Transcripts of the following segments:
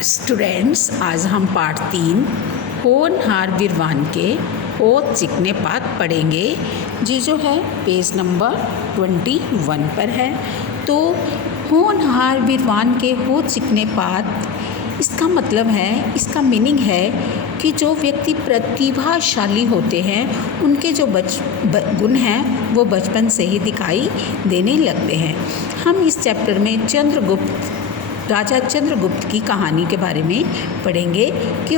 Students, आज हम पाठ 3 होनहार वीरवान के होत चिकने पात पढ़ेंगे, जी जो है पेज नंबर 21 पर है। तो होनहार वीरवान के होत चिकने पात, इसका मतलब है, इसका मीनिंग है कि जो व्यक्ति प्रतिभाशाली होते हैं उनके जो गुण हैं वो बचपन से ही दिखाई देने लगते हैं। हम इस चैप्टर में राजा चंद्रगुप्त की कहानी के बारे में पढ़ेंगे कि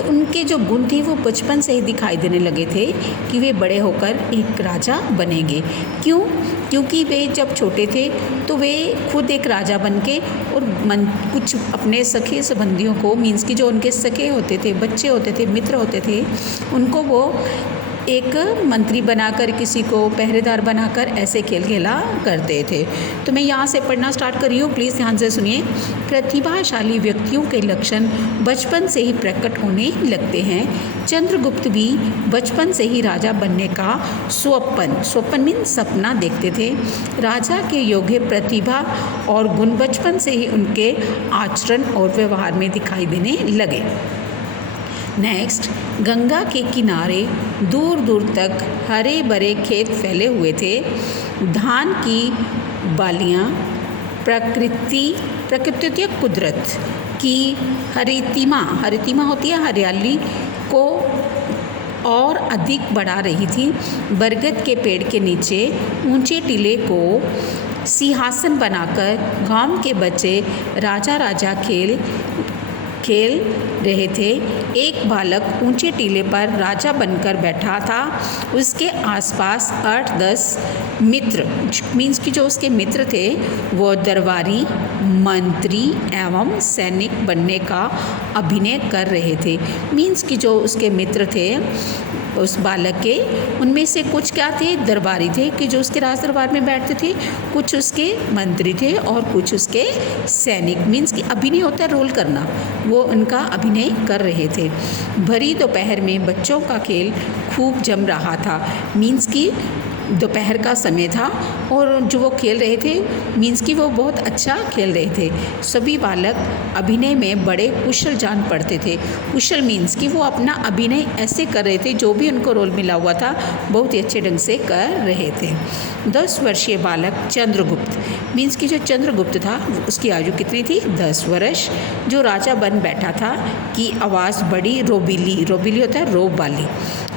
उनके जो गुण थे वो बचपन से ही दिखाई देने लगे थे कि वे बड़े होकर एक राजा बनेंगे। क्योंकि वे जब छोटे थे तो वे खुद एक राजा बन के और कुछ अपने सखे संबंधियों को, मीन्स कि जो उनके सखे होते थे, बच्चे होते थे, मित्र होते थे, उनको वो एक मंत्री बनाकर, किसी को पहरेदार बनाकर ऐसे खेल खेला करते थे। तो मैं यहाँ से पढ़ना स्टार्ट कर रही हूँ, प्लीज़ ध्यान से सुनिए। प्रतिभाशाली व्यक्तियों के लक्षण बचपन से ही प्रकट होने लगते हैं। चंद्रगुप्त भी बचपन से ही राजा बनने का स्वप्न मीन सपना देखते थे। राजा के योग्य प्रतिभा और गुण बचपन से ही उनके आचरण और व्यवहार में दिखाई देने लगे। नेक्स्ट, गंगा के किनारे दूर दूर तक हरे भरे खेत फैले हुए थे। धान की बालियाँ प्रकृति कुदरत की हरितिमा होती है, हरियाली को और अधिक बढ़ा रही थी। बरगद के पेड़ के नीचे ऊंचे टीले को सिंहासन बनाकर गांव के बच्चे राजा खेल रहे थे। एक बालक ऊंचे टीले पर राजा बनकर बैठा था। उसके आसपास 8-10 मित्र, मीन्स कि जो उसके मित्र थे वो दरबारी, मंत्री एवं सैनिक बनने का अभिनय कर रहे थे। मीन्स कि जो उसके मित्र थे उस बालक के, उनमें से कुछ क्या थे, दरबारी थे कि जो उसके राज दरबार में बैठते थे, कुछ उसके मंत्री थे और कुछ उसके सैनिक, मीन्स कि अभिनय होता है रोल करना, वो उनका अभिनय कर रहे थे। भरी दोपहर में बच्चों का खेल खूब जम रहा था। मीन्स कि दोपहर का समय था और जो वो खेल रहे थे, मीन्स कि वो बहुत अच्छा खेल रहे थे। सभी बालक अभिनय में बड़े कुशल जान पड़ते थे। कुशल मीन्स कि वो अपना अभिनय ऐसे कर रहे थे, जो भी उनको रोल मिला हुआ था बहुत ही अच्छे ढंग से कर रहे थे। 10 वर्षीय बालक चंद्रगुप्त, मीन्स कि जो चंद्रगुप्त था उसकी आयु कितनी थी, 10 वर्ष, जो राजा बन बैठा था, की आवाज़ बड़ी रोबीली होता है रोब वाली।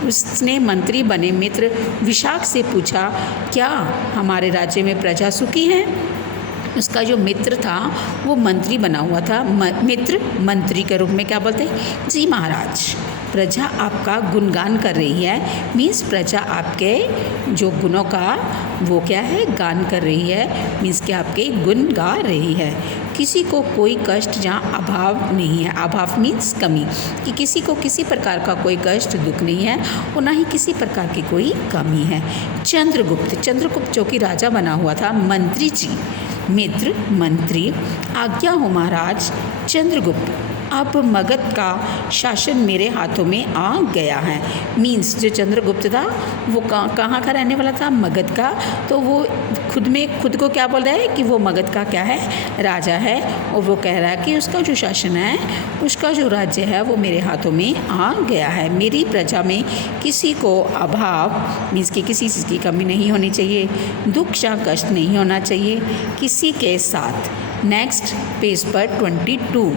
उसने मंत्री बने मित्र विशाख से पूछा, क्या हमारे राज्य में प्रजा सुखी है? उसका जो मित्र था वो मंत्री बना हुआ था। मित्र मंत्री के रूप में क्या बोलते हैं, जी महाराज, प्रजा आपका गुणगान कर रही है। मीन्स प्रजा आपके जो गुणों का वो क्या है, गान कर रही है, मीन्स कि आपके गुण गा रही है। किसी को कोई कष्ट जहाँ अभाव नहीं है, अभाव मीन्स कमी, कि किसी को किसी प्रकार का कोई कष्ट दुख नहीं है और ना ही किसी प्रकार की कोई कमी है। चंद्रगुप्त जो कि राजा बना हुआ था, मंत्री जी, मित्र मंत्री, आज्ञा हो महाराज चंद्रगुप्त, अब मगध का शासन मेरे हाथों में आ गया है। मीन्स जो चंद्रगुप्त था वो कहाँ का रहने वाला था, मगध का। तो वो खुद को क्या बोल रहा है कि वो मगध का क्या है, राजा है, और वो कह रहा है कि उसका जो शासन है, उसका जो राज्य है वो मेरे हाथों में आ गया है। मेरी प्रजा में किसी को अभाव मीन्स कि किसी चीज़ की कमी नहीं होनी चाहिए, दुख या कष्ट नहीं होना चाहिए किसी के साथ। नेक्स्ट पेज पर 22।